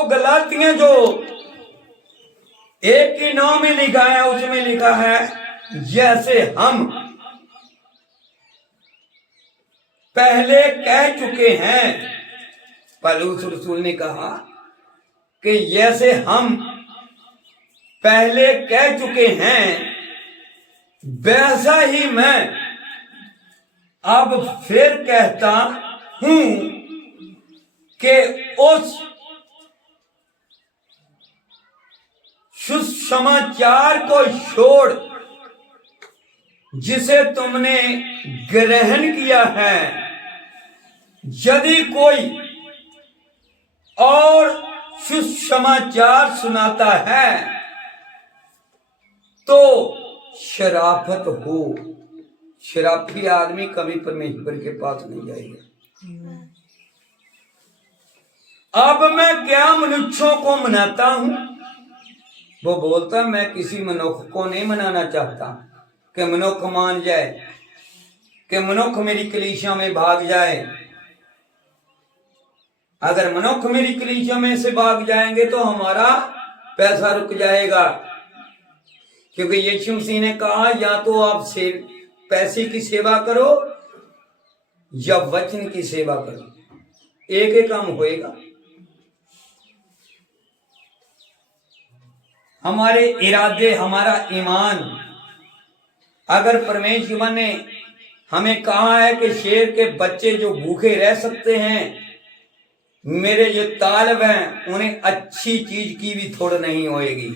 तो गलातियां जो 1:9 में लिखा है, उसमें लिखा है जैसे हम पहले कह चुके हैं। पौलुस रसूल ने कहा कि जैसे हम पहले कह चुके हैं वैसा ही मैं अब फिर कहता हूं कि उस सुसमाचार को छोड़ जिसे तुमने ग्रहण किया है, यदि कोई और सुसमाचार सुनाता है तो शराफत हो। शराफी आदमी कभी परमेश्वर के पास नहीं जाएगा। अब मैं क्या मनुष्यों को मनाता हूं? वो बोलता मैं किसी मनुष्य को नहीं मनाना चाहता कि मनुष्य मान जाए, कि मनुष्य मेरी कलीसिया में भाग जाए। अगर मनुष्य मेरी कलीसिया में से भाग जाएंगे तो हमारा पैसा रुक जाएगा, क्योंकि यीशु मसीह ने कहा या तो आप पैसे की सेवा करो या वचन की सेवा करो, एक ही काम होएगा। हमारे इरादे, हमारा ईमान, अगर परमेश्वर ने हमें कहा है कि शेर के बच्चे जो भूखे रह सकते हैं, मेरे जो तालब हैं उन्हें अच्छी चीज की भी थोड़ नहीं होएगी,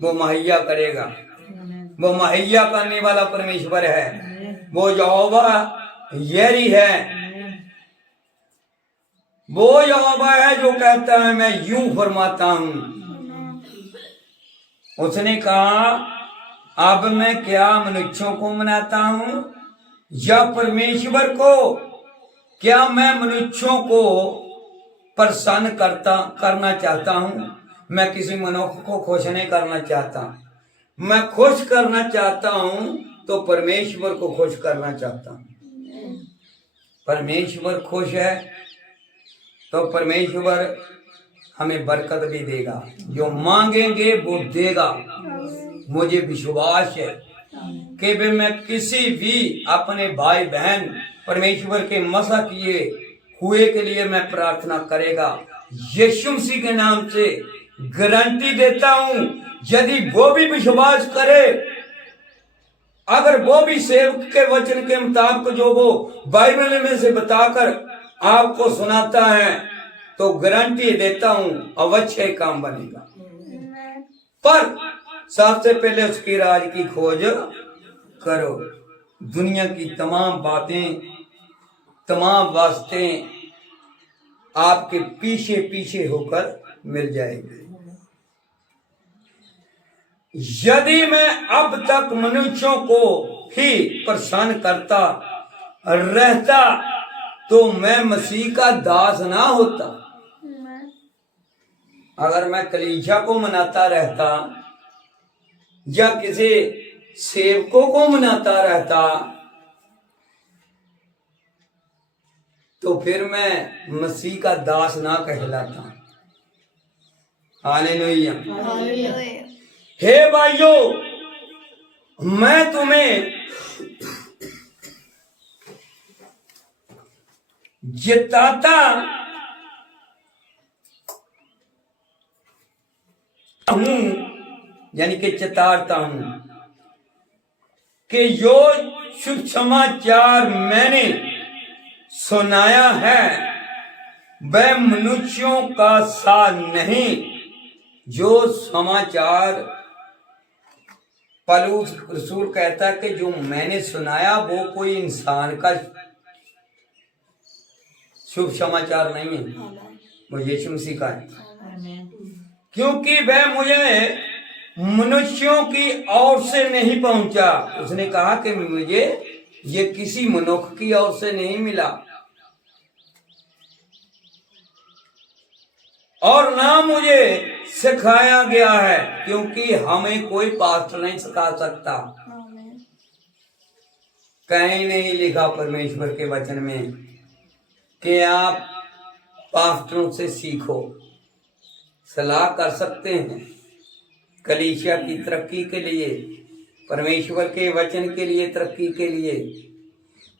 वो मुहैया करेगा। वो मुहैया करने वाला परमेश्वर है। वो यहोवा यरी है। वो यहोवा है जो कहता है मैं यूं फरमाता हूं। उसने कहा अब मैं क्या मनुष्यों को मनाता हूं या परमेश्वर को? क्या मैं मनुष्यों को प्रसन्न करना चाहता हूं? मैं किसी मनुष्य को खुश नहीं करना चाहता। मैं खुश करना चाहता हूं तो परमेश्वर को खुश करना चाहता हूं। परमेश्वर खुश है तो परमेश्वर हमें बरकत भी देगा। जो मांगेंगे वो देगा। मुझे विश्वास है कि भी मैं किसी भी अपने भाई बहन परमेश्वर के मसा किए हुए के लिए मैं प्रार्थना करेगा। यीशु मसीह के नाम से गारंटी देता हूं, यदि वो भी विश्वास करे, अगर वो भी सेवक के वचन के मुताबिक जो वो बाइबल में से बताकर आपको सुनाता है, तो गारंटी देता हूं अवश्य काम बनेगा। पर सबसे पहले उसकी राज की खोज करो। दुनिया की तमाम बातें, तमाम वास्ते आपके पीछे पीछे होकर मिल जाएंगे। यदि मैं अब तक मनुष्यों को ही प्रसन्न करता रहता तो मैं मसीह का दास ना होता। अगर मैं कलीसिया को मनाता रहता या किसी सेवकों को मनाता रहता तो फिर मैं मसीह का दास ना कहलाता। हालेलुया। हे भाइयों, मैं तुम्हें जिताता हूं, यानी कि चेताता हूं कि जो शुभ समाचार मैंने सुनाया है वह मनुष्यों का सा नहीं। जो समाचार पौलुस रसूल कहता है कि जो मैंने सुनाया वो कोई इंसान का शुभ समाचार नहीं है, वो यीशु मसीह का है। क्योंकि वह मुझे मनुष्यों की ओर से नहीं पहुंचा। उसने कहा कि मुझे ये किसी मनुष्य की ओर से नहीं मिला और ना मुझे सिखाया गया है, क्योंकि हमें कोई पास्टर नहीं सिखा सकता। कहीं नहीं लिखा परमेश्वर के वचन में कि आप पास्टरों से सीखो। सलाह कर सकते हैं कलीसिया की तरक्की के लिए, परमेश्वर के वचन के लिए, तरक्की के लिए,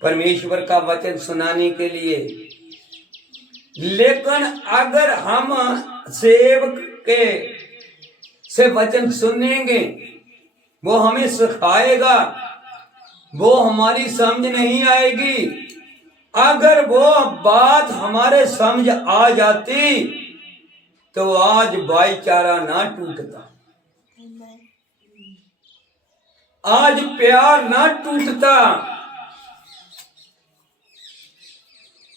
परमेश्वर का वचन सुनाने के लिए। लेकिन अगर हम सेवक के से वचन सुनेंगे, वो हमें सिखाएगा, वो हमारी समझ नहीं आएगी। अगर वो बात हमारे समझ आ जाती तो आज भाईचारा ना टूटता, आज प्यार ना टूटता।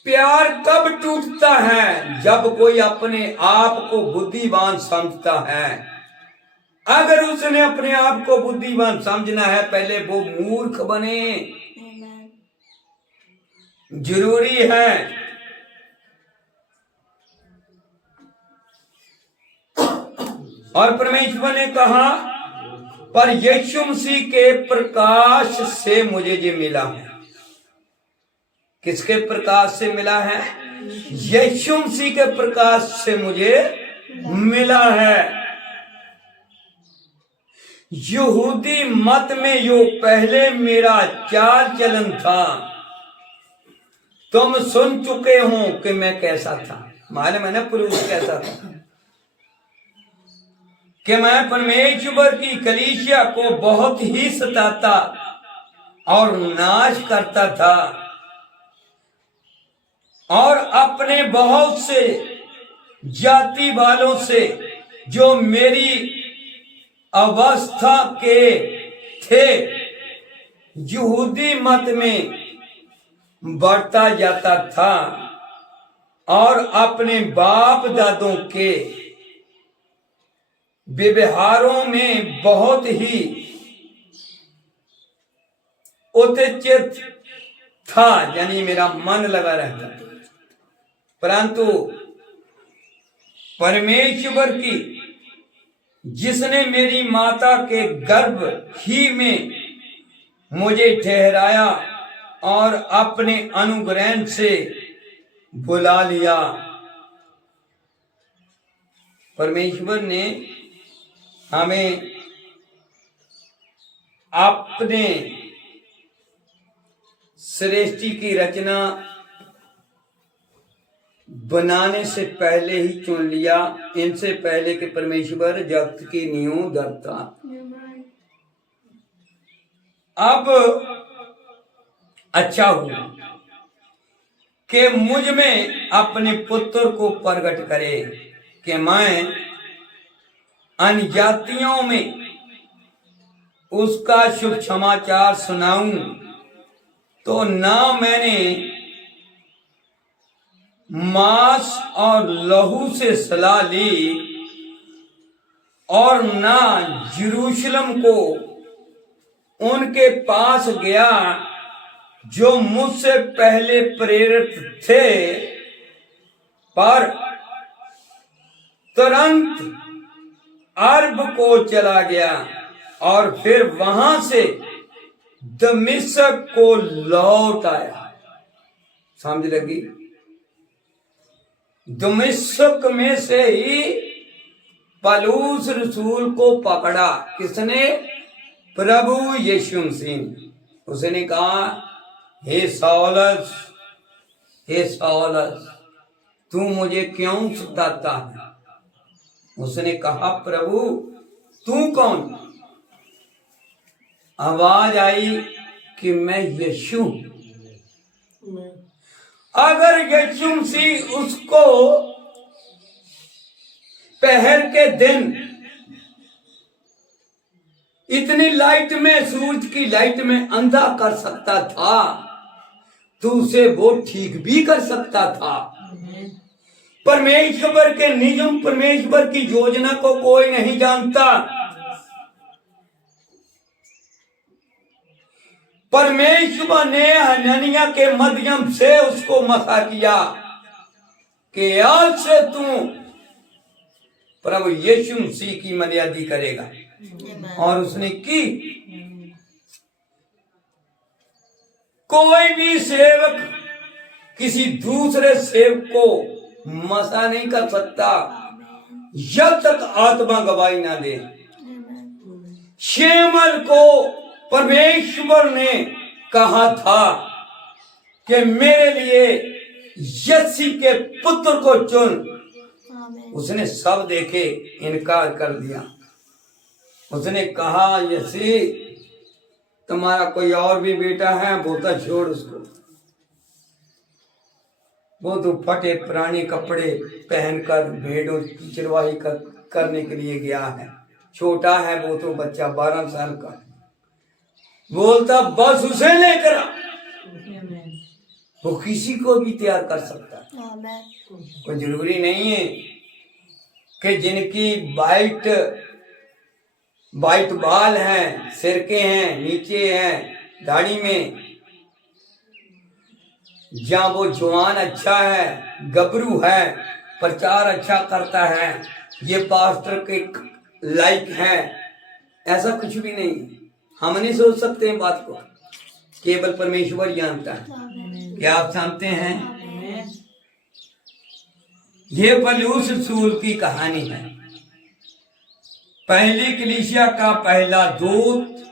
प्यार कब टूटता है? जब कोई अपने आप को बुद्धिमान समझता है। अगर उसने अपने आप को बुद्धिमान समझना है, पहले वो मूर्ख बने, जरूरी है। और परमेश्वर ने कहा, पर यीशु मसीह के प्रकाश से मुझे ये मिला है। किसके प्रकाश से मिला है? यीशु मसीह के प्रकाश से मुझे मिला है। यहूदी मत में जो पहले मेरा चाल चलन था, तुम सुन चुके हो कि मैं कैसा था। मालूम है ना पुरुष कैसा था, कि मैं परमेश्वर की कलीसिया को बहुत ही सताता और नाश करता था, और अपने बहुत से जाति वालों से जो मेरी अवस्था के थे यहूदी मत में बढ़ता जाता था, और अपने बाप दादों के व्यवहारों में बहुत ही उत्तेजित था, यानी मेरा मन लगा रहता। परंतु परमेश्वर की, जिसने मेरी माता के गर्भ ही में मुझे ठहराया और अपने अनुग्रह से बुला लिया, परमेश्वर ने हमें अपने सृष्टि की रचना बनाने से पहले ही चुन लिया, इनसे पहले कि परमेश्वर जगत की नींव धरता। अब अच्छा हुआ कि मुझ में अपने पुत्र को प्रकट करे कि मैं अन्यजातियों में उसका शुभ समाचार सुनाऊं। तो ना मैंने मांस और लहू से सलाह ली, और ना यरूशलेम को उनके पास गया जो मुझसे पहले प्रेरित थे, पर तुरंत अरब को चला गया और फिर वहां से दमिश्क को लौट आया। समझ लगी? दमिश्क में से ही पलूस रसूल को पकड़ा। किसने? प्रभु यीशु मसीह। उसने कहा, हे सौलस, हे सौलस, तू मुझे क्यों सताता है? उसने कहा, प्रभु तू कौन? आवाज आई कि मैं यीशु। अगर यीशु मसीह उसको पहर के दिन इतनी लाइट में, सूरज की लाइट में अंधा कर सकता था, तो उसे वो ठीक भी कर सकता था। परमेश्वर के नियम, परमेश्वर की योजना को कोई नहीं जानता। परमेश्वर ने हननिया के माध्यम से उसको मसा किया कि आज से तू प्रभु यीशु मसीह की मर्यादा करेगा, और उसने की। कोई भी सेवक किसी दूसरे सेवक को मसा नहीं कर सकता। जब तक आत्मा गवाही ना दे। शेमल को परमेश्वर ने कहा था कि मेरे लिए यसी के पुत्र को चुन। उसने सब देखे, इनकार कर दिया। उसने कहा यसी तुम्हारा कोई और भी बेटा है, बोलता छोड़ उसको, वो तो फटे पुराने कपड़े पहनकर भेड़ों की चरवाही करने के लिए गया है। छोटा है वो तो बच्चा 12 साल का। बोलता बस उसे लेकर आ। वो किसी को भी तैयार कर सकता है। कोई जरूरी नहीं है कि जिनकी वाइट बाल हैं, सिर के हैं, नीचे हैं, दाढ़ी में, जहां वो जवान अच्छा है, गबरू है, प्रचार अच्छा करता है, ये पास्टर के लाइक है, ऐसा कुछ भी नहीं। हम नहीं सोच सकते हैं बात को, केवल परमेश्वर जानता है। क्या आप जानते हैं? ये पौलुस रसूल की कहानी है। पहली कलीसिया का पहला दूत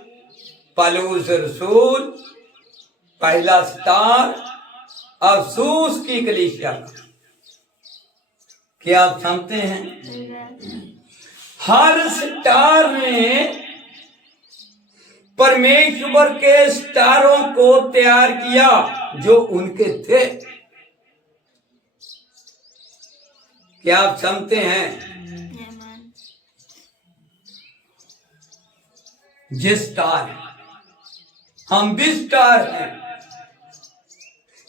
पौलुस रसूल, पहला स्टार अफसूस की कलीसिया का। क्या आप समझते हैं? हर स्टार ने परमेश्वर के स्टारों को तैयार किया जो उनके थे। क्या आप समझते हैं? जिस स्टार, हम भी स्टार हैं।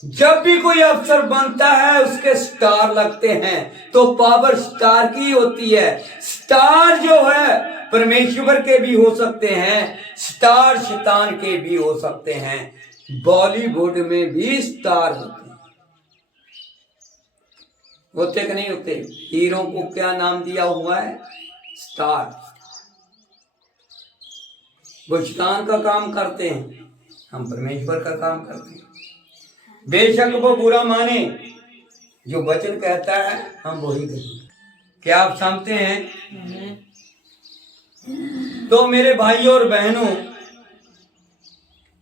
जब भी कोई अफसर बनता है उसके स्टार लगते हैं, तो पावर स्टार की होती है। स्टार जो है परमेश्वर के भी हो सकते हैं, स्टार शैतान के भी हो सकते हैं। बॉलीवुड में भी स्टार होते कि नहीं होते? हीरो को क्या नाम दिया हुआ है? स्टार। वो शैतान का काम करते हैं, हम परमेश्वर का काम करते हैं। बेशक वो बुरा माने, जो वचन कहता है हम वही करेंगे। क्या आप समझते हैं? तो मेरे भाइयों और बहनों,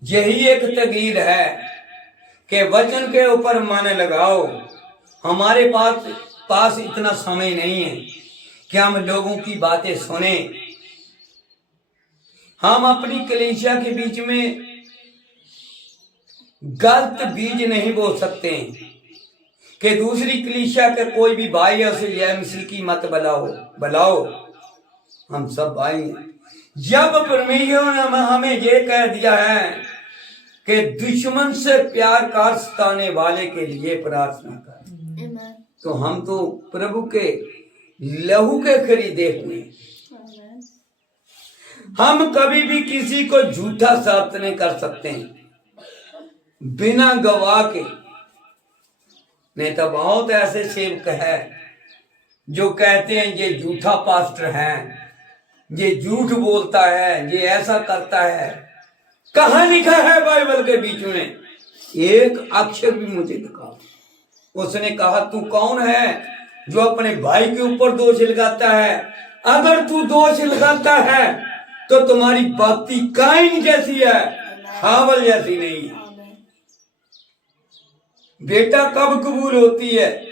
यही एक तकदीर है कि वचन के ऊपर मन लगाओ। हमारे पास इतना समय नहीं है कि हम लोगों की बातें सुने। हम अपनी कलीसिया के बीच में गलत बीज नहीं बोल सकते कि दूसरी कलीसिया के कोई भी भाई है उसे जय मसीह की मत बुलाओ। हम सब भाई हैं। जब परमेश्वर ने हमें ये कह दिया है कि दुश्मन से प्यार कर, सताने वाले के लिए प्रार्थना कर, तो हम तो प्रभु के लहू के खरीदे हुए। हम कभी भी किसी को झूठा साबित नहीं कर सकते हैं बिना गवाह के। नहीं तो बहुत ऐसे सेवक है जो कहते हैं ये झूठा पास्टर है, ये झूठ बोलता है, ये ऐसा करता है। कहाँ लिखा है बाइबल के बीच में? एक अक्षर भी मुझे दिखाओ। उसने कहा तू कौन है जो अपने भाई के ऊपर दोष लगाता है? अगर तू दोष लगाता है तो तुम्हारी भक्ति काइन जैसी है, हावल जैसी नहीं है। बेटा कब कबूल होती है?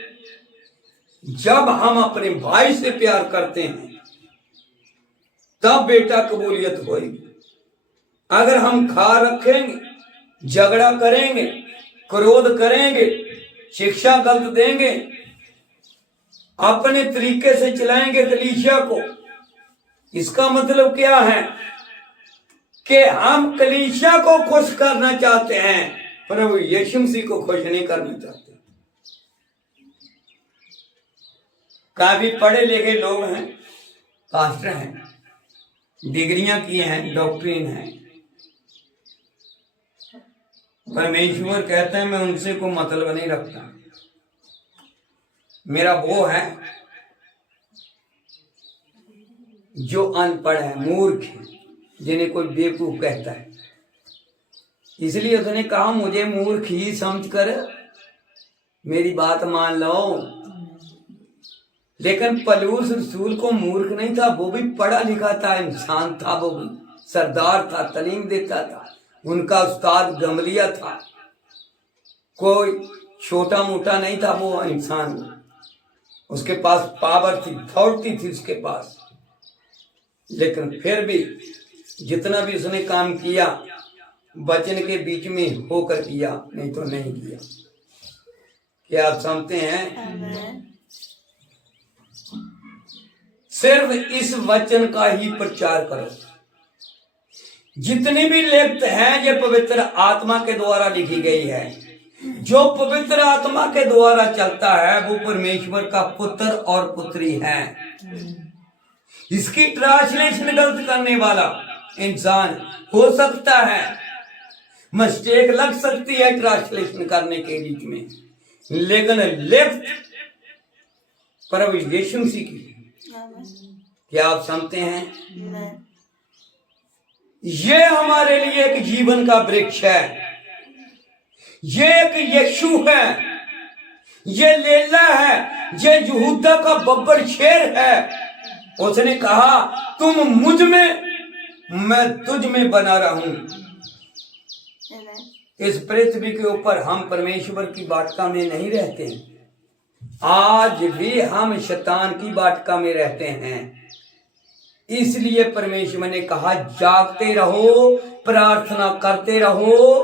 जब हम अपने भाई से प्यार करते हैं तब बेटा कबूलियत होगी। अगर हम खा रखेंगे, झगड़ा करेंगे, क्रोध करेंगे, शिक्षा गलत देंगे, अपने तरीके से चलाएंगे कलीसिया को, इसका मतलब क्या है कि हम कलीसिया को खुश करना चाहते हैं, प्रभु यीशु मसीह को खुश नहीं करना चाहते। काफी पढ़े लिखे लोग हैं, पास्टर हैं, डिग्रियां किए हैं, डॉक्ट्रिन है। परमेश्वर कहते हैं मैं उनसे कोई मतलब नहीं रखता। मेरा वो है जो अनपढ़ है, मूर्ख है, जिन्हें कोई बेवकूफ कहता है। इसलिए उसने कहा मुझे मूर्ख ही समझकर मेरी बात मान लो। लेकिन पलूस रसूल को मूर्ख नहीं था, वो भी पढ़ा लिखा था, इंसान था, वो भी सरदार था, तालीम देता था। उनका उस्ताद गमलिया था, कोई छोटा मोटा नहीं था वो इंसान। उसके पास पावर थी, अथॉरिटी थी उसके पास। लेकिन फिर भी जितना भी उसने काम किया वचन के बीच में होकर किया, नहीं तो नहीं किया। क्या आप समझते हैं? सिर्फ इस वचन का ही प्रचार करो। जितनी भी लिखत है ये पवित्र आत्मा के द्वारा लिखी गई है। जो पवित्र आत्मा के द्वारा चलता है वो परमेश्वर का पुत्र और पुत्री है। इसकी ट्रांसलेशन गलत करने वाला इंसान हो सकता है, मिस्टेक लग सकती है ट्रांसलेशन करने के बीच में, लेकिन लिखत प्रभु यीशु मसीह की। क्या आप समझते हैं? ये हमारे लिए एक जीवन का वृक्ष है, ये एक यीशु है, ये लेला है, ये यहूदा का बब्बर शेर है। उसने कहा तुम मुझ में मैं तुझ में बना रहूं। इस पृथ्वी के ऊपर हम परमेश्वर की वाटिका में नहीं रहते, आज भी हम शैतान की वाटिका में रहते हैं। इसलिए परमेश्वर ने कहा जागते रहो, प्रार्थना करते रहो,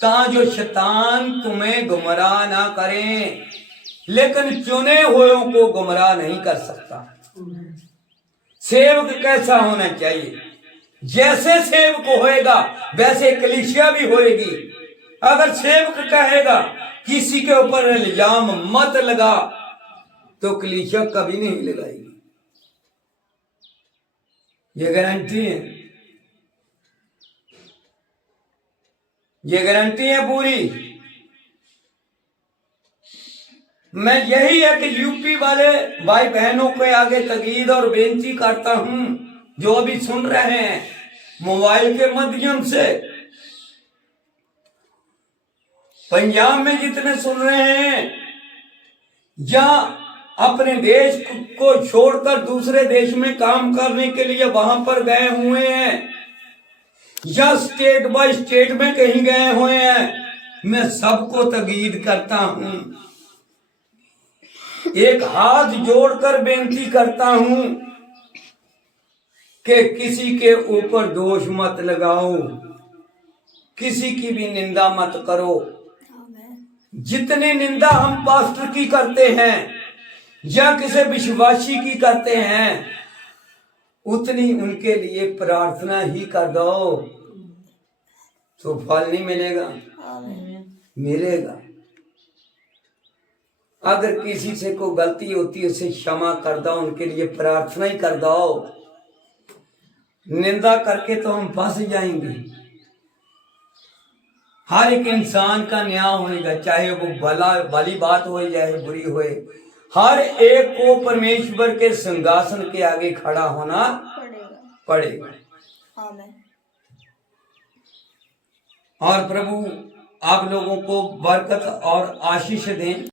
ताकि जो शैतान तुम्हें गुमराह ना करें। लेकिन चुने हुओं को गुमराह नहीं कर सकता। सेवक कैसा होना चाहिए? जैसे सेवक होएगा वैसे कलीसिया भी होएगी। अगर सेवक कहेगा किसी के ऊपर इल्जाम मत लगा, तो कलीसिया कभी नहीं लगाएगी। ये गारंटी है, ये गारंटी है पूरी। मैं यही है कि यूपी वाले भाई बहनों के आगे तकीद और बेनती करता हूं, जो अभी सुन रहे हैं मोबाइल के माध्यम से, पंजाब में जितने सुन रहे हैं या अपने देश को छोड़कर दूसरे देश में काम करने के लिए वहां पर गए हुए हैं, या स्टेट बाय स्टेट में कहीं गए हुए हैं, मैं सबको तकीद करता हूं, एक हाथ जोड़कर बेनती करता हूं कि किसी के ऊपर दोष मत लगाओ, किसी की भी निंदा मत करो। जितनी निंदा हम पास्टर की करते हैं या किसी विश्वासी की करते हैं, उतनी उनके लिए प्रार्थना ही कर दो, तो फल नहीं मिलेगा? मिलेगा। अगर किसी से कोई गलती होती है उसे क्षमा कर दो, उनके लिए प्रार्थना ही कर दो। निंदा करके तो हम फंस जाएंगे। हर एक इंसान का न्याय होगा, चाहे वो भली बात हो चाहे बुरी होए, हर एक को परमेश्वर के सिंहासन के आगे खड़ा होना पड़ेगा। और प्रभु आप लोगों को बरकत और आशीष दें।